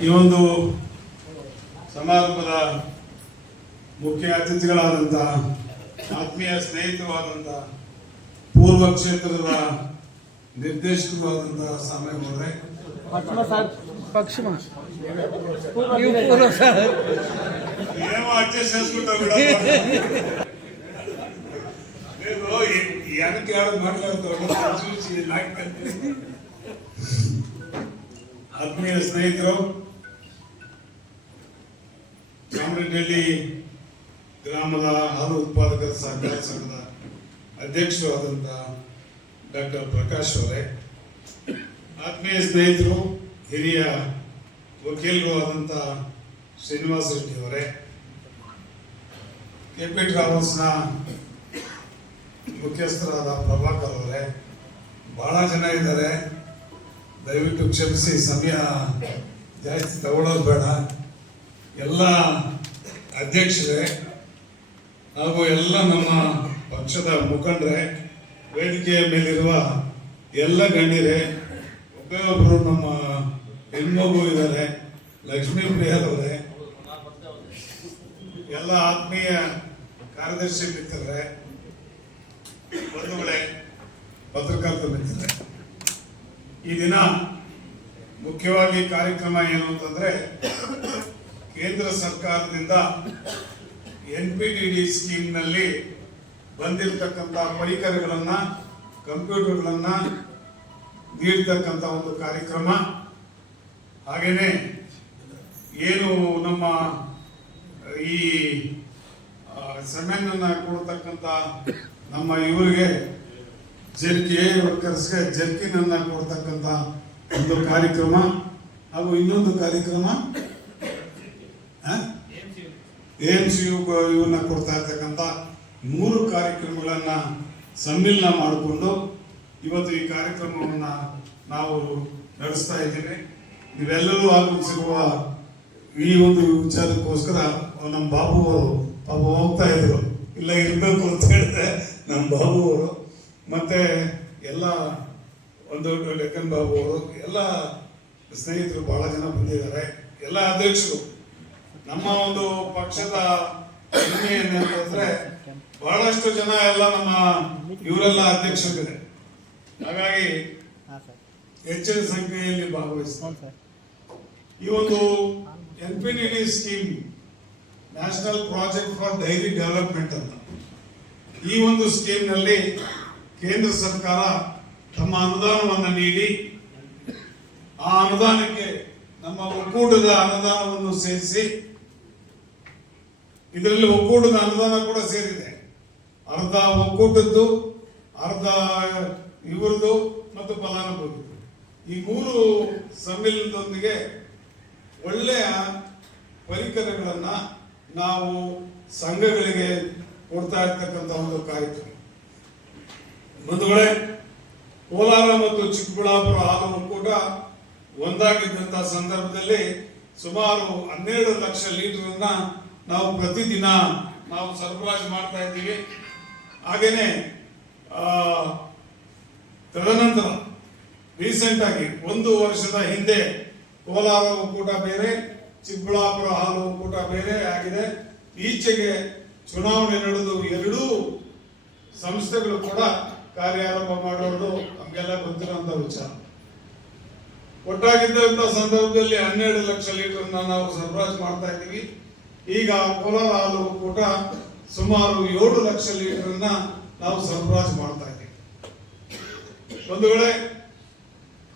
ಈ ಒಂದು ಸಮಾರಂಭದ ಮುಖ್ಯ ಅತಿಥಿಗಳಾದಂಥ ಆತ್ಮೀಯ ಸ್ನೇಹಿತವಾದಂಥ ಪೂರ್ವ ಕ್ಷೇತ್ರದ ನಿರ್ದೇಶಕರು ಆದಂತಹ ಸಮಯ ಹೋದ್ರೆ ಏನೋ ಏನಕ್ಕೆ ಆತ್ಮೀಯ ಸ್ನೇಹಿತರು, ಚಾಮರಾಜನಹಳ್ಳಿ ಗ್ರಾಮದ ಹಾಲು ಉತ್ಪಾದಕರ ಸಹಕಾರ ಸಂಘದ ಅಧ್ಯಕ್ಷರಾದಂಥ ಡಾಕ್ಟರ್ ಪ್ರಕಾಶ್ ಅವರೇ, ಆತ್ಮೀಯ ಸ್ನೇಹಿತರು, ಹಿರಿಯ ವಕೀಲರು ಆದಂಥ ಶ್ರೀನಿವಾಸ ರೆಡ್ಡಿ ಅವರೇ, ಕೆ ಪಿ ಟ್ರಾವೆಲ್ಸ್ನ ಮುಖ್ಯಸ್ಥರಾದ ಪ್ರಭಾಕರ್ ಅವರೇ, ಬಹಳ ಜನ ಇದ್ದಾರೆ. ದಯವಿಟ್ಟು ಕ್ಷಮಿಸಿ, ಸಮಯ ಜಾಸ್ತಿ ತಗೊಳ್ಳೋದು ಬೇಡ. ಎಲ್ಲ ಅಧ್ಯಕ್ಷರೇ ಹಾಗೂ ಎಲ್ಲ ನಮ್ಮ ಪಕ್ಷದ ಮುಖಂಡರೇ, ವೇದಿಕೆಯ ಮೇಲಿರುವ ಎಲ್ಲ ಗಣ್ಯರೇ, ಒಬ್ಬೇ ಒಬ್ಬರು ನಮ್ಮ ಹೆಣ್ಮಗು ಇದ್ದಾರೆ, ಲಕ್ಷ್ಮೀ ಪ್ರಿಯರವರೇ ಎಲ್ಲ ಆತ್ಮೀಯ ಕಾರ್ಯದರ್ಶಿ ಮಿತ್ರರೇ, ಬಂಧುಗಳೇ ಪತ್ರಕರ್ತ ಮಿತ್ರರೇ. ಈ ದಿನ ಮುಖ್ಯವಾಗಿ ಕಾರ್ಯಕ್ರಮ ಏನು ಅಂತಂದ್ರೆ ಕೇಂದ್ರ ಸರ್ಕಾರದಿಂದ ಎನ್ ಪಿ ಟಿ ಡಿ ಸ್ಕೀಮ್ನಲ್ಲಿ ಬಂದಿರತಕ್ಕಂಥ ಪರಿಕರಗಳನ್ನ ಕಂಪ್ಯೂಟರ್ಗಳನ್ನ ನೀಡ್ತಕ್ಕಂಥ ಒಂದು ಕಾರ್ಯಕ್ರಮ. ಹಾಗೇನೆ ಏನು ನಮ್ಮ ಈ ಸೆಮೆನ್ ಕೊಡತಕ್ಕಂಥ ನಮ್ಮ ಇವರಿಗೆ ಜರ್ಕಿ ವರ್ಕರ್ಸ್ಗೆ ಜರ್ಕಿನ್ ಅನ್ನ ಕೊಡ್ತಕ್ಕಂಥ ಒಂದು ಕಾರ್ಯಕ್ರಮ ಹಾಗೂ ಇನ್ನೊಂದು ಕಾರ್ಯಕ್ರಮ ಏಮ್ಸ್ ಇವನ್ನ ಕೊಡ್ತಾ ಇರ್ತಕ್ಕಂಥ ಮೂರು ಕಾರ್ಯಕ್ರಮಗಳನ್ನು ಸಮ್ಮಿಲನ ಮಾಡಿಕೊಂಡು ಇವತ್ತು ಈ ಕಾರ್ಯಕ್ರಮವನ್ನ ನಾವು ನಡೆಸ್ತಾ ಇದ್ದೀವಿ. ನೀವೆಲ್ಲರೂ ಆಗಮಿಸಿರುವ ಈ ಒಂದು ವಿಚಾರಕ್ಕೋಸ್ಕರ ನಮ್ಮ ಬಾಬು ಅವರು ಪಾಪ ಹೋಗ್ತಾ ಇದ್ರು. ಇಲ್ಲ ಇರಬೇಕು ಅಂತ ಹೇಳಿದ್ರೆ ನಮ್ಮ ಬಾಬು ಅವರು. ಮತ್ತೆ ಎಲ್ಲ ಒಂದು ಲೆಕ್ಕನ್ ಬಾಬು ಎಲ್ಲ ಸ್ನೇಹಿತರು ಬಹಳ ಜನ ಬಂದಿದ್ದಾರೆ. ಎಲ್ಲ ಅಧ್ಯಕ್ಷರು. ನಮ್ಮ ಒಂದು ಪಕ್ಷದ ಹೆಮ್ಮೆ ಏನಂತಂದ್ರೆ ಬಹಳಷ್ಟು ಜನ ಎಲ್ಲ ನಮ್ಮ ಇವರೆಲ್ಲ ಅಧ್ಯಕ್ಷರಿದೆ ಹಾಗಾಗಿ ಹೆಚ್ಚಿನ ಸಂಖ್ಯೆಯಲ್ಲಿ ಭಾಗವಹಿಸ್ತಾರೆ. ಈ ಒಂದು N P D scheme national project for dairy development ಅಂತ. ಈ ಒಂದು ಸ್ಕೀಮ್ನಲ್ಲಿ ಕೇಂದ್ರ ಸರ್ಕಾರ ತಮ್ಮ ಅನುದಾನವನ್ನು ನೀಡಿ, ಆ ಅನುದಾನಕ್ಕೆ ನಮ್ಮ ಒಕ್ಕೂಟದ ಅನುದಾನವನ್ನು ಸೇರಿಸಿ, ಇದರಲ್ಲಿ ಒಕ್ಕೂಟದ ಅನುದಾನ ಕೂಡ ಸೇರಿದೆ. ಅರ್ಧ ಒಕ್ಕೂಟದ್ದು, ಅರ್ಧ ಇವರದು ಮತ್ತು ಫಲಾನುಭವಿ ಈ ಮೂರು ಸಮ್ಮಿಲನದೊಂದಿಗೆ ಒಳ್ಳೆಯ ಪರಿಕರಗಳನ್ನು ನಾವು ಸಂಘಗಳಿಗೆ ಕೊಡ್ತಾ ಇರ್ತಕ್ಕಂಥ ಒಂದು ಕಾರ್ಯಕ್ರಮ. ಬಂಧುಗಳೇ ಕೋಲಾರ ಮತ್ತು ಚಿಕ್ಕಬಳ್ಳಾಪುರ ಹಾಲು ಒಕ್ಕೂಟ ಒಂದಾಗಿದ್ದಂತ ಸಂದರ್ಭದಲ್ಲಿ ಸುಮಾರು ಹನ್ನೆರಡು ಲಕ್ಷ ಲೀಟರ್ ಅನ್ನ ನಾವು ಪ್ರತಿದಿನ ನಾವು ಸರಬರಾಜು ಮಾಡ್ತಾ ಇದ್ದೀವಿ. ಹಾಗೇನೆ ಆ, ತದನಂತರ ರೀಸೆಂಟ್ ಆಗಿ ಒಂದು ವರ್ಷದ ಹಿಂದೆ ಕೋಲಾರ ಒಕ್ಕೂಟ ಬೇರೆ ಚಿಕ್ಕಬಳ್ಳಾಪುರ ಹಾಲು ಒಕ್ಕೂಟ ಬೇರೆ ಆಗಿದೆ. ಈಚೆಗೆ ಚುನಾವಣೆ ನಡೆದು ಎರಡೂ ಸಂಸ್ಥೆಗಳು ಕೂಡ ಕಾರ್ಯಾರಂಭ ಮಾಡೋದು ನಮಗೆಲ್ಲ ಗೊತ್ತಿರುವಂತ ವಿಚಾರ. ಒಟ್ಟಾಗಿದ್ದಂತ ಸಂದರ್ಭದಲ್ಲಿ ಹನ್ನೆರಡು ಲಕ್ಷ ಲೀಟರ್ ನಾವು ಸರಬರಾಜು ಮಾಡ್ತಾ ಇದ್ದೀವಿ. ಈಗ ಕೋಲಾರ ಹಾಲು ಕೂಟ ಸುಮಾರು ಏಳು ಲಕ್ಷ ಲೀಟರ್ ನಾವು ಸರಬರಾಜು ಮಾಡ್ತಾ ಇದ್ದೀವಿ. ಒಂದು ವೇಳೆ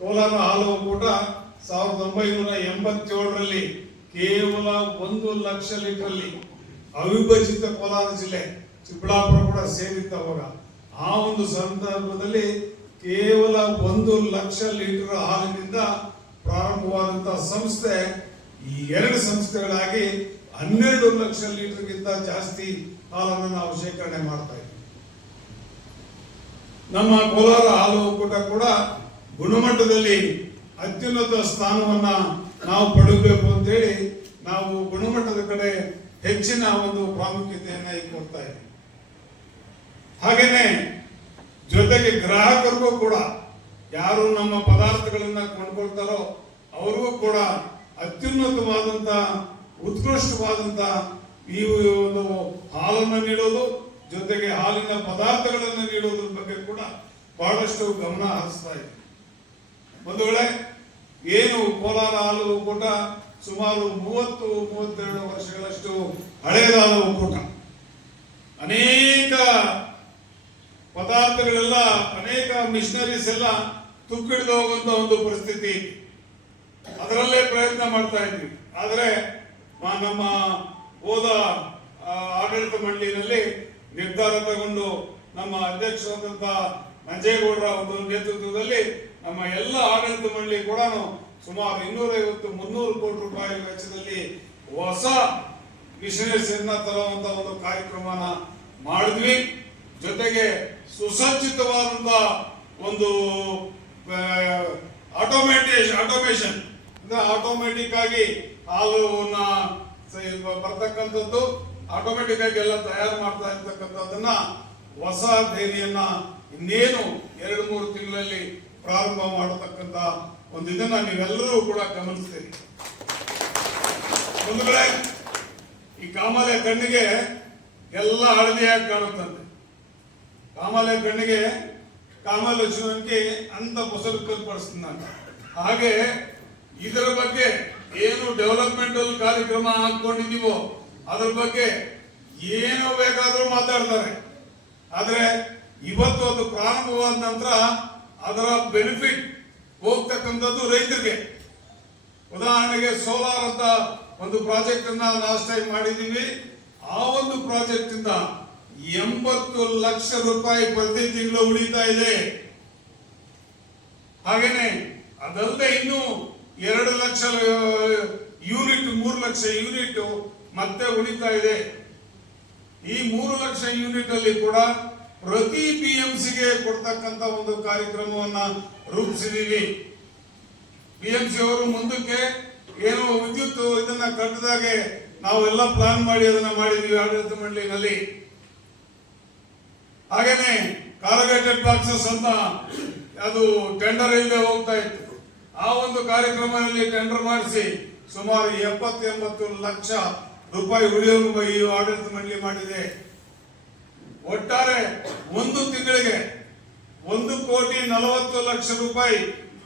ಕೋಲಾರ ಹಾಲು ಒಕ್ಕೂಟ ಸಾವಿರದ ಒಂಬೈನೂರ ಎಂಬತ್ತೇಳರಲ್ಲಿ ಕೇವಲ ಒಂದು ಲಕ್ಷ ಲೀಟರ್ ಅಲ್ಲಿ ಅವಿಭಜಿತ ಕೋಲಾರ ಜಿಲ್ಲೆ ಚಿಕ್ಕಬಳ್ಳಾಪುರ ಕೂಡ ಸೇರಿತ್ತು ಅವಾಗ. ಆ ಒಂದು ಸಂದರ್ಭದಲ್ಲಿ ಕೇವಲ ಒಂದು ಲಕ್ಷ ಲೀಟರ್ ಹಾಲಿನಿಂದ ಪ್ರಾರಂಭವಾದಂತಹ ಸಂಸ್ಥೆ ಈ ಎರಡು ಸಂಸ್ಥೆಗಳಾಗಿ ಹನ್ನೆರಡು ಲಕ್ಷ ಲೀಟರ್ಗಿಂತ ಜಾಸ್ತಿ ಹಾಲನ್ನು ನಾವು ಶೇಖರಣೆ ಮಾಡ್ತಾ ಇದ್ದೀವಿ. ನಮ್ಮ ಕೋಲಾರ ಹಾಲು ಒಕ್ಕೂಟ ಕೂಡ ಗುಣಮಟ್ಟದಲ್ಲಿ ಅತ್ಯುನ್ನತ ಸ್ಥಾನವನ್ನ ನಾವು ಪಡೆಯಬೇಕು ಅಂತೇಳಿ ನಾವು ಗುಣಮಟ್ಟದ ಕಡೆ ಹೆಚ್ಚಿನ ಒಂದು ಪ್ರಾಮುಖ್ಯತೆಯನ್ನ ಕೊಡ್ತಾ ಇದ್ದೀವಿ. ಹಾಗೇನೆ ಜೊತೆಗೆ ಗ್ರಾಹಕರಿಗೂ ಕೂಡ ಯಾರು ನಮ್ಮ ಪದಾರ್ಥಗಳನ್ನ ಕೊಂಡ್ಕೊಳ್ತಾರೋ ಅವ್ರಿಗೂ ಕೂಡ ಅತ್ಯುನ್ನತವಾದಂತ, ಉತ್ಕೃಷ್ಟವಾದಂತ ಈ ಒಂದು ಹಾಲನ್ನು ನೀಡೋದು, ಜೊತೆಗೆ ಹಾಲಿನ ಪದಾರ್ಥಗಳನ್ನು ನೀಡೋದ್ರ ಬಗ್ಗೆ ಕೂಡ ಬಹಳಷ್ಟು ಗಮನ ಹರಿಸ್ತಾ ಇದೆ. ಬಂಧುಗಳೇ, ಏನು ಕೋಲಾರ ಹಾಲು ಒಕ್ಕೂಟ ಸುಮಾರು ಮೂವತ್ತು, ಮೂವತ್ತೆರಡು ವರ್ಷಗಳಷ್ಟು ಹಳೆಯದಾದ ಒಕ್ಕೂಟ. ಅನೇಕ ಪದಾರ್ಥಗಳೆಲ್ಲ ಅನೇಕ ಮಿಷನರೀಸ್ ಎಲ್ಲ ತುಕ್ಕಿಡಿದು ಹೋಗುವಂತ ಒಂದು ಪರಿಸ್ಥಿತಿ. ಅದರಲ್ಲೇ ಪ್ರಯತ್ನ ಮಾಡ್ತಾ ಇದ್ವಿ. ಆದರೆ ನಮ್ಮ ಹೋದ ಆಡಳಿತ ಮಂಡಳಿನಲ್ಲಿ ನಿರ್ಧಾರ ತಗೊಂಡು ನಮ್ಮ ಅಧ್ಯಕ್ಷರಾದಂತ ನಂಜೇಗೌಡರ ಒಂದು ನೇತೃತ್ವದಲ್ಲಿ ನಮ್ಮ ಎಲ್ಲ ಆಡಳಿತ ಮಂಡಳಿ ಕೂಡ ಸುಮಾರು ಇನ್ನೂರೈವತ್ತು, ಮುನ್ನೂರು ಕೋಟಿ ರೂಪಾಯಿ ವೆಚ್ಚದಲ್ಲಿ ಹೊಸ ಮಿಷನರಿಸ್ ತರುವಂತ ಒಂದು ಕಾರ್ಯಕ್ರಮನ ಮಾಡಿದ್ವಿ. ಜೊತೆಗೆ ಸುಸಜ್ಜಿತವಾದಂತ ಒಂದು ಆಟೋಮೆಟೇಷನ್ ಆಟೋಮೇಷನ್ ಆಟೋಮೆಟಿಕ್ ಆಗಿ ಹಾಲುನ ಸ- ಬರ್ತಕ್ಕಂಥದ್ದು ಆಟೋಮೆಟಿಕ್ ಆಗಿ ಎಲ್ಲ ತಯಾರು ಮಾಡ್ತಾ ಇರ್ತಕ್ಕಂಥದ್ದನ್ನ ಹೊಸ ಡೈರಿಯನ್ನ ಇನ್ನೇನು ಎರಡು, ಮೂರು ತಿಂಗಳಲ್ಲಿ ಪ್ರಾರಂಭ ಮಾಡತಕ್ಕಂತ ಒಂದು ಇದನ್ನ ನೀವೆಲ್ಲರೂ ಕೂಡ ಗಮನಿಸ್ತೀರಿ. ಒಂದು ಈ ಕಾಮಾಲೆ ಕಣ್ಣಿಗೆ ಎಲ್ಲ ಹಳದಿಯಾಗಿ ಕಾಣುತ್ತಂತೆ. ಕಾಮಾಲೆ ಕಣ್ಣಿಗೆ ಕಾಮಲಕ್ಷ್ಮಣಕ್ಕೆ ಅಂತ ಮೊಸರು ಕಲ್ಪಡಿಸ್ತಾನೆ ಹಾಗೆ ಇದರ ಬಗ್ಗೆ ಏನು ಡೆವಲಪ್ಮೆಂಟಲ್ ಕಾರ್ಯಕ್ರಮ ಹಾಕೊಂಡಿದ್ದೀವೋ ಅದರ ಬಗ್ಗೆ ಏನು ಬೇಕಾದರೂ ಮಾತಾಡ್ತಾರೆ. ಆದರೆ ಇವತ್ತು ಅದು ಪ್ರಾರಂಭವಾದ ನಂತರ ಅದರ ಬೆನಿಫಿಟ್ ಹೋಗ್ತಕ್ಕಂಥದ್ದು ರೈತರಿಗೆ. ಉದಾಹರಣೆಗೆ ಸೋಲಾರ್ ಅಂತ ಒಂದು ಪ್ರಾಜೆಕ್ಟ್ ಅನ್ನ ಲಾಸ್ಟ್ ಟೈಮ್ ಮಾಡಿದ್ದೀವಿ. ಆ ಒಂದು ಪ್ರಾಜೆಕ್ಟ್ ಇಂದ ಎಂಬತ್ತು ಲಕ್ಷ ರೂಪಾಯಿ ಪ್ರತಿ ತಿಂಗಳು ಉಳಿತಾ ಇದೆ. ಹಾಗೇನೆ ಅದಲ್ಲದೆ ಇನ್ನು ಎರಡು ಲಕ್ಷ ಯೂನಿಟ್, ಮೂರು ಲಕ್ಷ ಯೂನಿಟ್ ಮತ್ತೆ ಉಳಿತಾ ಇದೆ. ಈ ಮೂರು ಲಕ್ಷ ಯೂನಿಟ್ ಅಲ್ಲಿ ಕೂಡ ಪ್ರತಿ ಪಿ ಎಂ ಸಿಗೆ ಕೊಡ್ತಕ್ಕಂತ ಒಂದು ಕಾರ್ಯಕ್ರಮವನ್ನ ರೂಪಿಸಿದೀವಿ. ಸಿ ಅವರು ಮುಂದಕ್ಕೆ ಏನು ವಿದ್ಯುತ್ ಇದನ್ನ ಕಟ್ಟಿದಾಗೆ ನಾವೆಲ್ಲ ಪ್ಲಾನ್ ಮಾಡಿ ಅದನ್ನ ಮಾಡಿದೀವಿ ಆಡಳಿತ ಮಂಡಳಿನಲ್ಲಿ. ಹಾಗೇನೆ ಕಾರ್ಗೇಟೆಡ್ ಬಾಕ್ಸಸ್ ಅಂತ ಅದು ಟೆಂಡರ್ ಇಲ್ಲದೆ ಹೋಗ್ತಾ ಇತ್ತು. ಆ ಒಂದು ಕಾರ್ಯಕ್ರಮದಲ್ಲಿ ಟೆಂಡರ್ ಮಾಡಿಸಿ ಸುಮಾರು ಎಪ್ಪತ್ತು ಎಂಬತ್ತು ಲಕ್ಷ ರೂಪಾಯಿ ಉಳಿಯೋ ಈ ಆಡಳಿತ ಮಂಡಳಿ ಮಾಡಿದೆ. ಒಟ್ಟಾರೆ ಒಂದು ತಿಂಗಳಿಗೆ ಒಂದು ಕೋಟಿ ನಲವತ್ತು ಲಕ್ಷ ರೂಪಾಯಿ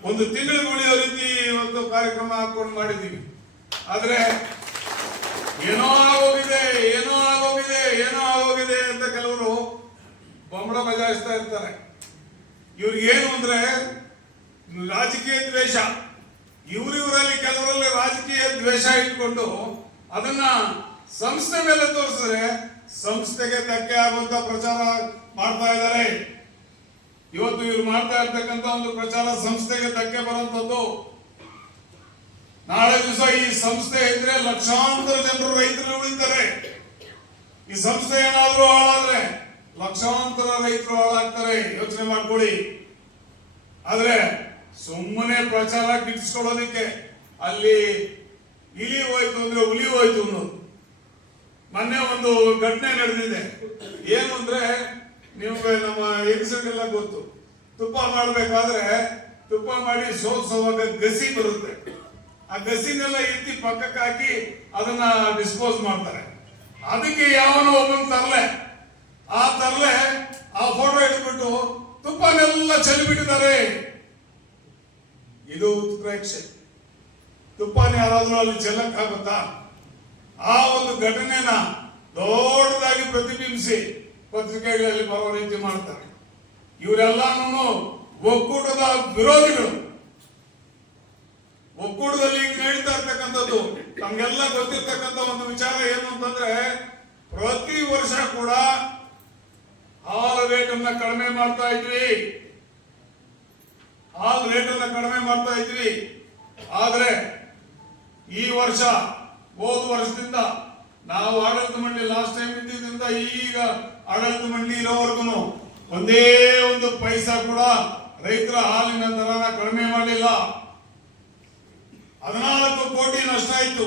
ಒಂದು ತಿಂಗಳಿಗೆ ಉಳಿಯೋ ರೀತಿ ಒಂದು ಕಾರ್ಯಕ್ರಮ ಹಾಕೊಂಡು ಮಾಡಿದ್ದೀವಿ. ಆದ್ರೆ ಏನೋ ಆಗೋಗಿದೆ ಏನೋ ಆಗೋಗಿದೆ ಏನೋ ಆಗೋಗಿದೆ ಅಂತ ಕೆಲವರು ಬೊಂಬಡ ಬಜಾಯಿಸ್ತಾ ಇರ್ತಾರೆ. ಇವ್ರಿಗೆ ಏನು ಅಂದ್ರೆ ರಾಜಕೀಯ ದ್ವೇಷ. ಇವರಿವರಲ್ಲಿ ಕೆಲವರಲ್ಲಿ ರಾಜಕೀಯ ದ್ವೇಷ ಇಟ್ಕೊಂಡು ಅದನ್ನ ಸಂಸ್ಥೆ ಮೇಲೆ ತೋರಿಸಿದ್ರೆ ಸಂಸ್ಥೆಗೆ ಧಕ್ಕೆ ಆಗುವಂತ ಪ್ರಚಾರ ಮಾಡ್ತಾ ಇದ್ದಾರೆ. ಇವತ್ತು ಇವ್ರು ಮಾಡ್ತಾ ಇರ್ತಕ್ಕಂತ ಒಂದು ಪ್ರಚಾರ ಸಂಸ್ಥೆಗೆ ಧಕ್ಕೆ ಬರುವಂತದ್ದು. ನಾಳೆ ದಿವಸ ಈ ಸಂಸ್ಥೆ ಇದ್ರೆ ಲಕ್ಷಾಂತರ ಜನರು ರೈತರು ಉಳಿತಾರೆ. ಈ ಸಂಸ್ಥೆ ಏನಾದರೂ ಹಾಳಾದ್ರೆ ಲಕ್ಷಾಂತರ ರೈತರು ಹಾಳಾಗ್ತಾರೆ. ಯೋಚನೆ ಮಾಡ್ಕೊಳ್ಳಿ. ಆದ್ರೆ ಸುಮ್ಮನೆ ಪ್ರಚಾರ ಗಿಟ್ಟಿಸ್ಕೊಳ್ಳೋದಕ್ಕೆ ಅಲ್ಲಿ ಇಲಿ ಹೋಯ್ತು ಅಂದ್ರೆ ಹುಲಿ ಹೋಯ್ತು ಅನ್ನೋದು. ಮೊನ್ನೆ ಒಂದು ಘಟನೆ ನಡೆದಿದೆ. ಏನು ಅಂದ್ರೆ ನಿಮ್ಗೆ ನಮ್ಮ ಹೆಂಗಸರಿಗೆಲ್ಲ ಗೊತ್ತು. ತುಪ್ಪ ಮಾಡ್ಬೇಕಾದ್ರೆ ತುಪ್ಪ ಮಾಡಿ ಸೋಲ್ಸೋವಾಗ ಗಸಿ ಬರುತ್ತೆ. ಆ ಗಸಿನೆಲ್ಲ ಎತ್ತಿ ಪಕ್ಕಕ್ಕೆ ಹಾಕಿ ಅದನ್ನ ಡಿಸ್ಪೋಸ್ ಮಾಡ್ತಾರೆ. ಅದಕ್ಕೆ ಯಾವನೋ ಒಬ್ಬನ್ ತರ್ಲೆ. ಆ ತರಲೆ ಆ ಫೋಟೋ ಇಟ್ಬಿಟ್ಟು ತುಪ್ಪನೆಲ್ಲ ಚೆಲ್ಲಿಬಿಟ್ಟಿದ್ದಾರೆ. ಇದು ಉತ್ಪ್ರೇಕ್ಷೆ ತುಪ್ಪನ ಯಾರಾದ್ರೂ ಅಲ್ಲಿ ಚೆಲ್ಲಕ್ಕಾಗುತ್ತಾ? ಆ ಒಂದು ಘಟನೆನ ದೊಡ್ಡದಾಗಿ ಪ್ರತಿಬಿಂಬಿಸಿ ಪತ್ರಿಕೆಗಳಲ್ಲಿ ಬರೋ ರೀತಿ ಮಾಡ್ತಾರೆ. ಇವರೆಲ್ಲಾನು ಒಕ್ಕೂಟದ ವಿರೋಧಿಗಳು. ಒಕ್ಕೂಟದಲ್ಲಿ ಈಗ ಇರ್ತಕ್ಕಂಥದ್ದು, ನಮ್ಗೆಲ್ಲ ಗೊತ್ತಿರ್ತಕ್ಕಂಥ ಒಂದು ವಿಚಾರ ಏನು ಅಂತಂದ್ರೆ, ಪ್ರತಿ ವರ್ಷ ಕೂಡ ಹಾಲು ರೇಟ್ ಅನ್ನ ಕಡಿಮೆ ಮಾಡ್ತಾ ಇದ್ರಿ. ಹಾಲು ರೇಟ್ ಅನ್ನ ಕಡಿಮೆ ಮಾಡ್ತಾ ಇದ್ರಿ. ಆದ್ರೆ ಈ ವರ್ಷ, ಹೋದ ವರ್ಷದಿಂದ ನಾವು ಆಡಳಿತ ಮಂಡಳಿ ಲಾಸ್ಟ್ ಟೈಮ್ ಇದ್ದಿದ್ದರಿಂದ ಈಗ ಆಡಳಿತ ಮಂಡಳಿ ಇರೋವರೆಗೂ ಒಂದೇ ಒಂದು ಪೈಸಾ ಕೂಡ ರೈತರ ಹಾಲಿನ ದರನ ಕಡಿಮೆ ಮಾಡಲಿಲ್ಲ. ಹದಿನಾಲ್ಕು ಕೋಟಿ ನಷ್ಟ ಆಯಿತು.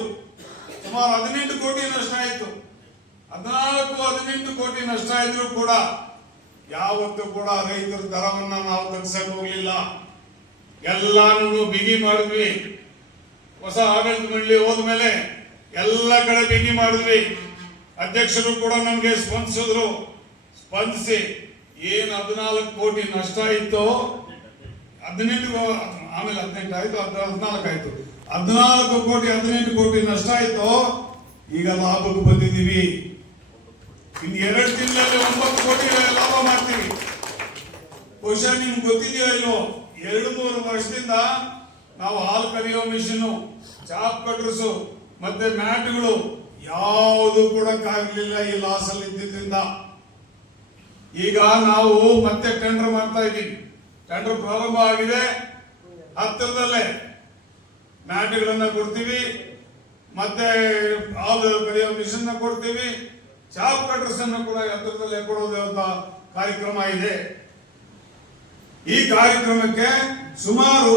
ಸುಮಾರು ಹದಿನೆಂಟು ಕೋಟಿ ನಷ್ಟ ಆಯಿತು. ಹದಿನಾಲ್ಕು, ಹದಿನೆಂಟು ಕೋಟಿ ನಷ್ಟ ಆಯ್ತು ಕೂಡ ಯಾವತ್ತೂ ಕೂಡ ರೈತರ ದರವನ್ನ ನಾವು ತಗ್ಸಕ್ ಹೋಗ್ಲಿಲ್ಲ. ಎಲ್ಲಾನು ಬಿಗಿ ಮಾಡಿದ್ವಿ. ಹೊಸ ಆಡಳಿತ ಮಂಡಳಿ ಹೋದ್ಮೇಲೆ ಎಲ್ಲ ಕಡೆ ಬಿಗಿ ಮಾಡಿದ್ವಿ. ಅಧ್ಯಕ್ಷರು ಕೂಡ ನಮ್ಗೆ ಸ್ಪಂದಿಸಿದ್ರು. ಸ್ಪಂದಿಸಿ ಏನ್ ಹದಿನಾಲ್ಕು ಕೋಟಿ ನಷ್ಟ ಇತ್ತು, ಹದಿನೆಂಟು ಆಮೇಲೆ ಹದಿನೆಂಟು ಆಯ್ತು, ಹದ್- ಹದಿನಾಲ್ಕು ಆಯ್ತು. ಹದಿನಾಲ್ಕು ಕೋಟಿ, ಹದಿನೆಂಟು ಕೋಟಿ ನಷ್ಟ ಆಯ್ತು ಈಗ ಲಾಭಕ್ಕೆ ಬಂದಿದ್ದೀವಿ. ಇನ್ನು ಎರಡು ತಿಂಗಳಲ್ಲಿ ಒಂಬತ್ತು ಕೋಟಿ ಲಾಭ ಮಾಡ್ತೀವಿ. ಬಹುಶಃ ನಿಮ್ಗೆ ಗೊತ್ತಿದೆಯೋ ಇಲ್ವೋ, ಎರಡು ಮೂರು ವರ್ಷದಿಂದ ನಾವು ಹಾಲು ಕರೆಯೋ ಮಿಷಿನ್ ಚಾಪ್ ಕಟ್ರಸು, ಮತ್ತೆ ಮ್ಯಾಟ್ಗಳು ಯಾವುದು ಕೊಡಕ್ಕಾಗ್ಲಿಲ್ಲ ಈ ಲಾಸ್ ಅಲ್ಲಿ ಇದ್ದಿದ್ರಿಂದ. ಈಗ ನಾವು ಮತ್ತೆ ಟೆಂಡರ್ ಮಾಡ್ತಾ ಇದ್ದೀವಿ. ಟೆಂಡರ್ ಪ್ರಾರಂಭ ಆಗಿದೆ. ಹತ್ತಿರದಲ್ಲೇ ಮ್ಯಾಟ್ಗಳನ್ನ ಕೊಡ್ತೀವಿ. ಮತ್ತೆ ಹಾಲು ಕರೆಯೋ ಮಿಷನ್ ಕೊಡ್ತೀವಿ. ಚಾಪ್ ಕಟ್ರಸ್ ಅನ್ನು ಕೂಡ ಕೊಡೋದೇ ಅಂತ ಕಾರ್ಯಕ್ರಮ ಇದೆ. ಈ ಕಾರ್ಯಕ್ರಮಕ್ಕೆ ಸುಮಾರು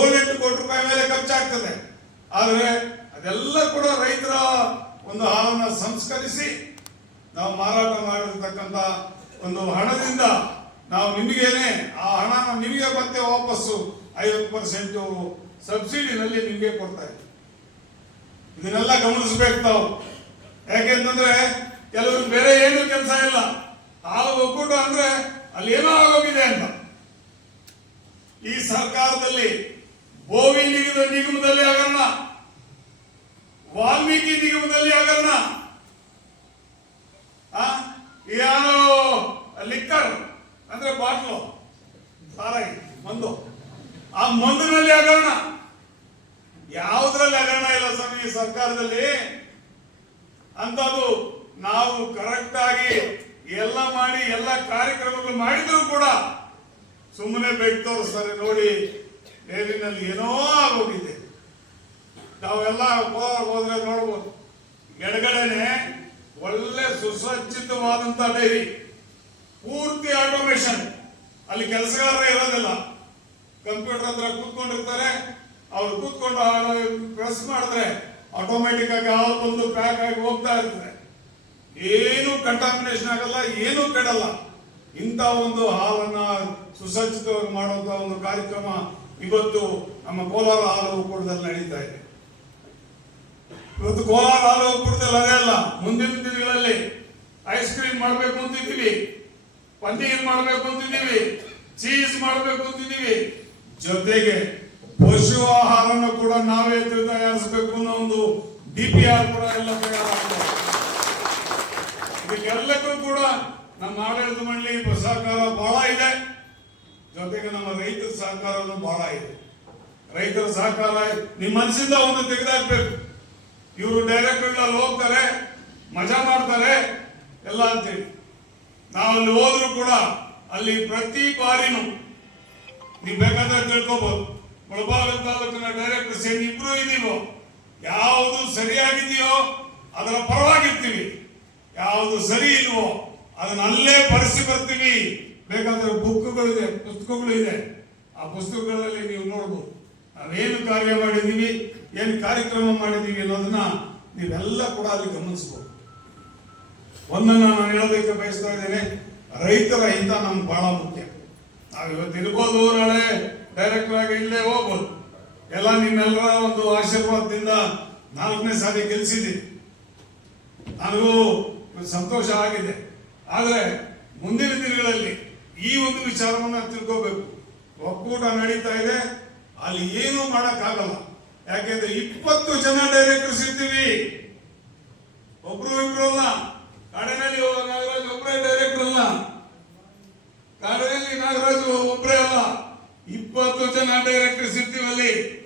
ಏಳೆಂಟು ಕೋಟಿ ರೂಪಾಯಿ ಮೇಲೆ ಖರ್ಚಾಗ್ತದೆ. ಆದರೆ ಅದೆಲ್ಲ ಕೂಡ ರೈತರ ಒಂದು ಹಾಲನ್ನ ಸಂಸ್ಕರಿಸಿ ನಾವು ಮಾರಾಟ ಮಾಡಿರ್ತಕ್ಕಂಥ ಒಂದು ಹಣದಿಂದ ನಾವು ನಿಮಗೇನೆ ಆ ಹಣನ ನಿಮಗೆ ಮತ್ತೆ ವಾಪಸ್ಸು ಐವತ್ತು ಪರ್ಸೆಂಟ್ ಸಬ್ಸಿಡಿನಲ್ಲಿ ನಿಮಗೆ ಕೊಡ್ತಾ ಇದ್ದೀವಿ. ಇದನ್ನೆಲ್ಲ ಗಮನಿಸ್ಬೇಕು ತಾವು. ಯಾಕೆಂತಂದ್ರೆ ಕೆಲವ್ರಿಗೆ ಬೇರೆ ಏನು ಕೆಲಸ ಇಲ್ಲ. ಹಾಲು ಒಕ್ಕೂಟ ಅಂದ್ರೆ ಅಲ್ಲಿ ಏನೋ ಆಗೋಗಿದೆ ಅಂತ. ಈ ಸರ್ಕಾರದಲ್ಲಿ ಬೋವಿ ನಿಗಮ ನಿಗಮದಲ್ಲಿ ಹಗರಣ. ವಾಲ್ಮೀಕಿ ನಿಗಮದಲ್ಲಿ ಹಗರಣ. ಆ? ಯಾರೋ ಲಿಕ್ಕರ್ ಅಂದ್ರೆ ಬಾಟ್ಲು. ಸಾರಾಯಿ ಮಂದು. ಆ ಮಂದಿನಲ್ಲಿ ಹಗರಣ. ಯಾವುದ್ರಲ್ಲಿ ಹಗರಣ ಇಲ್ಲ ಸ್ವಾಮಿ ಸರ್ಕಾರದಲ್ಲಿ? ಅಂತದು ನಾವು ಕರೆಕ್ಟ್ ಆಗಿ ಎಲ್ಲ ಮಾಡಿ, ಎಲ್ಲ ಕಾರ್ಯಕ್ರಮಗಳು ಮಾಡಿದ್ರು ಕೂಡ ಸುಮ್ಮನೆ ಬೆಡ್ ತೋರಿಸ್ತಾರೆ ನೋಡಿ ಡೈರಿನಲ್ಲಿ ಏನೋ ಆಗೋಗಿದೆ. ನಾವೆಲ್ಲ ಹೋದ್ರೆ ನೋಡ್ಬೋದು. ಎಡಗಡೆನೆ ಒಳ್ಳೆ ಸುಸಜ್ಜಿತವಾದಂತ ಡೈರಿ. ಪೂರ್ತಿ ಆಟೋಮೇಶನ್ ಅಲ್ಲಿ ಕೆಲಸಗಾರ ಇರೋದಿಲ್ಲ. ಕಂಪ್ಯೂಟರ್ ಹತ್ರ ಕೂತ್ಕೊಂಡಿರ್ತಾರೆ. ಅವ್ರು ಕೂತ್ಕೊಂಡು ಪ್ರೆಸ್ ಮಾಡಿದ್ರೆ ಆಟೋಮೆಟಿಕ್ ಆಗಿ ಬಂದು ಪ್ಯಾಕ್ ಆಗಿ ಹೋಗ್ತಾ ಇರ್ತದೆ. ಏನು ಕಂಟಾಮಿನೇಷನ್ ಆಗಲ್ಲ, ಏನು ಕೆಡಲ್ಲ. ಇಂಥ ಒಂದು ಹಾಲನ್ನ ಸುಸಜ್ಜಿತವಾಗಿ ಮಾಡುವಂತ ಒಂದು ಕಾರ್ಯಕ್ರಮ ಇವತ್ತು ನಮ್ಮ ಕೋಲಾರ ಹಾಲು ಒಕ್ಕೂಟದಲ್ಲಿ ನಡೀತಾ ಇದೆ. ಇವತ್ತು ಕೋಲಾರ ಹಾಲು ಒಕ್ಕೂಟದಲ್ಲಿ ಅದೇ ಅಲ್ಲ, ಮುಂದಿನ ದಿನಗಳಲ್ಲಿ ಐಸ್ ಕ್ರೀಮ್ ಮಾಡಬೇಕು ಅಂತಿದ್ದೀವಿ, ಪನ್ನೀರ್ ಮಾಡಬೇಕು ಅಂತಿದ್ದೀವಿ ಚೀಸ್ ಮಾಡಬೇಕು ಅಂತಿದ್ದೀವಿ. ಜೊತೆಗೆ ಪಶು ಆಹಾರನ ಕೂಡ ನಾವೇ ತಯಾರಿಸಬೇಕು ಅನ್ನೋ ಒಂದು ಡಿ ಪಿ ಆರ್ ಕೂಡ ಎಲ್ಲ ತಯಾರಾಗ್ತದೆ. ಇದಕ್ಕೆಲ್ಲಕ್ಕೂ ಕೂಡ ನಮ್ಮ ಆಡಳಿತ ಮಂಡಳಿ ಸಹಕಾರ ಬಹಳ ಇದೆ. ಜೊತೆಗೆ ನಮ್ಮ ರೈತರ ಸಹಕಾರನೂ ಬಹಳ ಇದೆ. ರೈತರ ಸಹಕಾರ ನಿಮ್ಮ ಮನಸ್ಸಿಂದ ಒಂದು ತೆಗೆದಾಕ್ಬೇಕು. ಇವರು ಡೈರೆಕ್ಟ್ ಅಲ್ಲಿ ಹೋಗ್ತಾರೆ, ಮಜಾ ಮಾಡ್ತಾರೆ, ಎಲ್ಲ ಅಂತೇಳಿ ನಾವು ಅಲ್ಲಿ ಹೋದ್ರು ಕೂಡ ಅಲ್ಲಿ ಪ್ರತಿ ಬಾರಿನೂ ನೀವು ಬೇಕಾದ್ರೆ ತಿಳ್ಕೊಬಹುದು ಮುಳಬಾಗ ತಾಲೂಕಿನ ಡೈರೆಕ್ಟರ್ ಸೇರಿ ಇಬ್ರು ಇದೀವೋ, ಯಾವುದು ಸರಿಯಾಗಿದೆಯೋ ಅದರ ಪರವಾಗಿರ್ತೀವಿ. ಯಾವುದು ಸರಿ ಇಲ್ವೋ ಅದನ್ನ ಅಲ್ಲೇ ಪರಿಸಿ ಬರ್ತೀವಿ. ಬೇಕಾದ್ರೆ ಬುಕ್ಗಳಿದೆ ಪುಸ್ತಕಗಳು ಇದೆ. ಆ ಪುಸ್ತಕಗಳಲ್ಲಿ ನೀವು ನೋಡ್ಬೋದು. ನಾವೇನು ಕಾರ್ಯ ಮಾಡಿದೀವಿ ಏನು ಕಾರ್ಯಕ್ರಮ ಮಾಡಿದ್ದೀವಿ ಅನ್ನೋದನ್ನ ನೀವೆಲ್ಲ ಕೂಡ ಅಲ್ಲಿ ಗಮನಿಸಬಹುದು ಒಂದನ್ನ ನಾನು ಹೇಳೋದಕ್ಕೆ ಬಯಸ್ತಾ ಇದ್ದೇನೆ, ರೈತರ ಹಿತ ನಮ್ಗೆ ಬಹಳ ಮುಖ್ಯ. ನಾವು ಇವತ್ತು ಇರ್ಬೋದು ನಾಳೆ ಡೈರೆಕ್ಟರ್ ಆಗಿ ಇಲ್ಲೇ ಹೋಗ್ಬೋದು. ಎಲ್ಲ ನಿಮ್ಮೆಲ್ಲರ ಒಂದು ಆಶೀರ್ವಾದದಿಂದ ನಾಲ್ಕನೇ ಸಾರಿ ಗೆಲ್ಸಿದ್ದೀನಿ ನನಗೂ ಸಂತೋಷ ಆಗಿದೆ. ಆದರೆ ಮುಂದಿನ ದಿನಗಳಲ್ಲಿ ಈ ಒಂದು ವಿಚಾರವನ್ನು ತಿಳ್ಕೋಬೇಕು. ಒಕ್ಕೂಟ ನಡೀತಾ ಇದೆ. ಅಲ್ಲಿ ಏನೂ ಮಾಡೋಕ್ಕಾಗಲ್ಲ. ಯಾಕೆಂದ್ರೆ ಇಪ್ಪತ್ತು ಜನ ಡೈರೆಕ್ಟರ್ಸ್ ಇರ್ತೀವಿ. ಒಬ್ರು ಇಬ್ರು ಅಲ್ಲ. ಕಾಡಿನಲ್ಲಿ ನಾಗರಾಜ್ ಒಬ್ಬರೇ ಡೈರೆಕ್ಟರ್ ಅಲ್ಲ. ಕಾಡಿನಲ್ಲಿ ನಾಗರಾಜ್ ಒಬ್ಬರೇ ಅಲ್ಲ. ಇಪ್ಪತ್ತು ಜನ ಡೈರೆಕ್ಟರ್ಸ್ ಇರ್ತೀವಲ್ಲಿ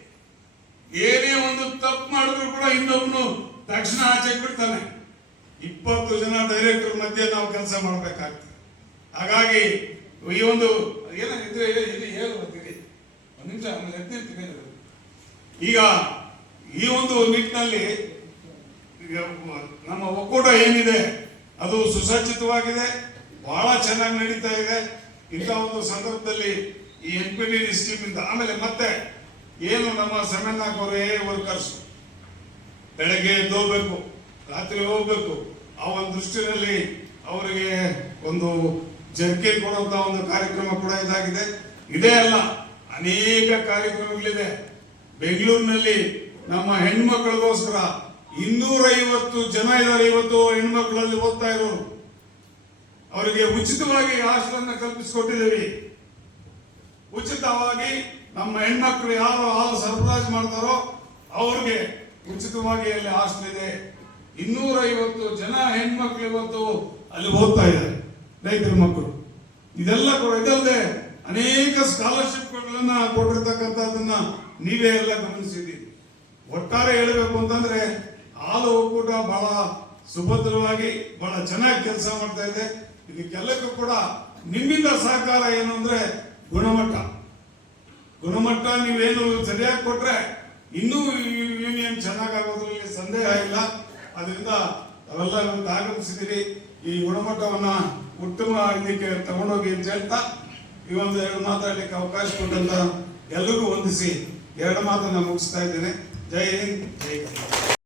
ಏನೇ ಒಂದು ತಪ್ಪು ಮಾಡಿದ್ರು ಕೂಡ ಇನ್ನೊಬ್ನು ತಕ್ಷಣ ಆಚೆ ಬಿಡ್ತಾನೆ. ಇಪ್ಪತ್ತು ಜನ ಡೈರೆಕ್ಟರ್ ಮಧ್ಯೆ ನಾವು ಕೆಲಸ ಮಾಡಬೇಕಾಗ್ತದೆ. ಹಾಗಾಗಿ ಈ ಒಂದು ಏನಾಗಿದ್ರೆ ಇಲ್ಲಿ ಹೇಳು ಬರ್ತೀರಿ ಒಂದು ನಿಮಿಷ ಎದ್ದಿರ್ತೀನಿ ಈಗ ಈ ಒಂದು ನಿಟ್ಟಿನಲ್ಲಿ ಈಗ ನಮ್ಮ ಒಕ್ಕೂಟ ಏನಿದೆ ಅದು ಸುಸಜ್ಜಿತವಾಗಿದೆ ಬಹಳ ಚೆನ್ನಾಗಿ ನಡೀತಾ ಇದೆ. ಇಂಥ ಒಂದು ಸಂದರ್ಭದಲ್ಲಿ ಈ ಎನ್ ಪಿ ಡಿ ಸ್ಕೀಮ್ ಇಂದ ಆಮೇಲೆ ಮತ್ತೆ ಏನು ನಮ್ಮ ಸಣ್ಣ ಏ ವರ್ಕರ್ಸ್ ಬೆಳಗ್ಗೆ ಎದ್ದು ಹೋಗ್ಬೇಕು ರಾತ್ರಿ ಹೋಗ್ಬೇಕು ಆ ಒಂದು ದೃಷ್ಟಿಯಲ್ಲಿ ಅವರಿಗೆ ಒಂದು ಜರ್ಕೆ ಕೊಡುವಂತ ಒಂದು ಕಾರ್ಯಕ್ರಮ ಕೂಡ ಇದಾಗಿದೆ. ಇದೇ ಅಲ್ಲ, ಅನೇಕ ಕಾರ್ಯಕ್ರಮಗಳಿದೆ. ಬೆಂಗಳೂರಿನಲ್ಲಿ ನಮ್ಮ ಹೆಣ್ಮಕ್ಳಿಗೋಸ್ಕರ ಇನ್ನೂರೈವತ್ತು ಜನ ಇದ್ದಾರೆ. ಇವತ್ತು ಹೆಣ್ಮಕ್ಳಲ್ಲಿ ಓದ್ತಾ ಇರೋರು. ಅವರಿಗೆ ಉಚಿತವಾಗಿ ಹಾಸ್ಟೆಲನ್ನ ಕಲ್ಪಿಸಿಕೊಟ್ಟಿದ್ದೀವಿ. ಉಚಿತವಾಗಿ ನಮ್ಮ ಹೆಣ್ಮಕ್ಳು ಯಾರು ಹಾಲು ಸರಬರಾಜು ಮಾಡ್ತಾರೋ, ಅವ್ರಿಗೆ ಉಚಿತವಾಗಿ ಅಲ್ಲಿ ಹಾಸ್ಟೆಲ್ ಇದೆ. ಇನ್ನೂರೈವತ್ತು ಜನ ಹೆಣ್ಮಕ್ಳು ಇವತ್ತು ಅಲ್ಲಿ ಓದ್ತಾ ಇದ್ದಾರೆ, ರೈತರ ಮಕ್ಕಳು. ಇದೆಲ್ಲ ಇದಲ್ಲದೆ ಅನೇಕ ಸ್ಕಾಲರ್ಶಿಪ್ಗಳನ್ನ ಕೊಟ್ಟಿರ್ತಕ್ಕಂಥದ್ದನ್ನ ನೀವೇ ಎಲ್ಲ ಗಮನಿಸಿದ್ದೀರಿ. ಒಟ್ಟಾರೆ ಹೇಳಬೇಕು ಅಂತಂದ್ರೆ ಹಾಲು ಒಕ್ಕೂಟ ಬಹಳ ಸುಭದ್ರವಾಗಿ ಬಹಳ ಚೆನ್ನಾಗಿ ಕೆಲಸ ಮಾಡ್ತಾ ಇದೆ. ಇದಕ್ಕೆಲ್ಲಕ್ಕೂ ಕೂಡ ನಿಮ್ಮಿಂದ ಸಹಕಾರ ಏನು ಅಂದ್ರೆ ಗುಣಮಟ್ಟ. ಗುಣಮಟ್ಟ ನೀವೇನು ಸರಿಯಾಗಿ ಕೊಟ್ರೆ ಇನ್ನೂ ಯೂನಿಯನ್ ಚೆನ್ನಾಗಾಗೋದ್ರಲ್ಲಿ ಸಂದೇಹ ಇಲ್ಲ. ಅದರಿಂದ ತಾವೆಲ್ಲ ಆಗಮಿಸಿದ್ದೀರಿ ಈ ಗುಣಮಟ್ಟವನ್ನ ಉತ್ತಮ ಇದಕ್ಕೆ ತಗೊಂಡೋಗಿ ಅಂತ ಹೇಳ್ತಾ ಈ ಒಂದು ಎರಡು ಮಾತಾಡ್ಲಿಕ್ಕೆ ಅವಕಾಶ ಕೊಟ್ಟಂತ ಎಲ್ಲರಿಗೂ ವಂದಿಸಿ ಎರಡು ಮಾತನ್ನ ಮುಗಿಸ್ತಾ ಇದ್ದೇನೆ. ಜೈ ಹಿಂದ್, ಜೈ